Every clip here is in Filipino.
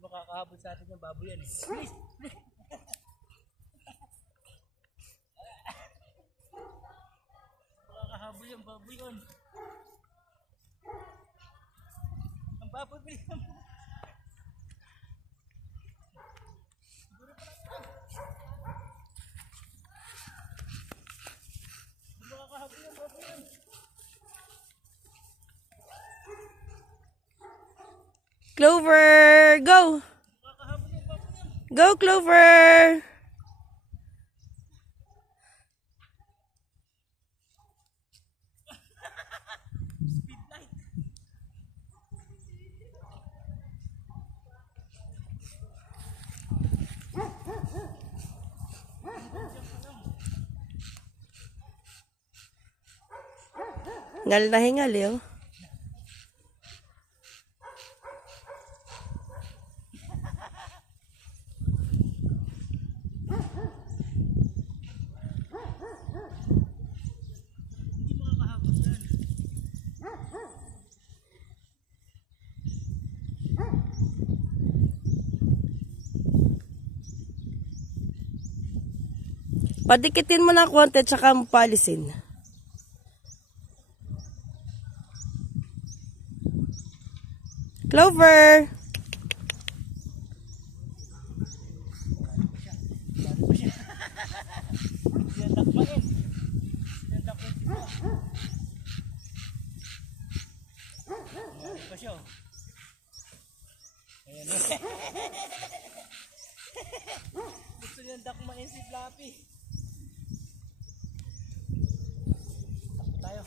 makakahabol sa atin yung baboy yan eh. Please! Makakahabol yung baboy yun. Ang baboy bilis mo. Makakahabol yung baboy yun. Clover, go! Go, Clover! Speed light. Ngal na hingal, eh. Hindi makakahabol yan. Padikitin mo na konti tsaka mo palisin. Clover! Sinandakmain. Sinandakmain sila. Ayan pa siya. Ayan. Gusto niyang dakmain si Flappy. Takbo tayo.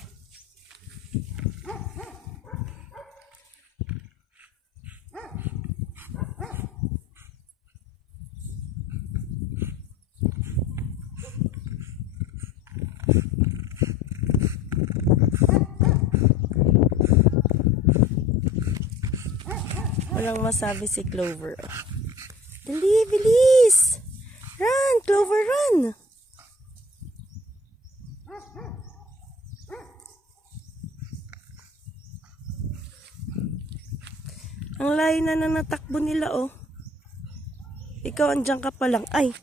Walang masabi si Clover. Dali, bilis! Run, Clover, run! Ang layo na natakbo nila, oh. Ikaw, andyan ka pa lang. Ay!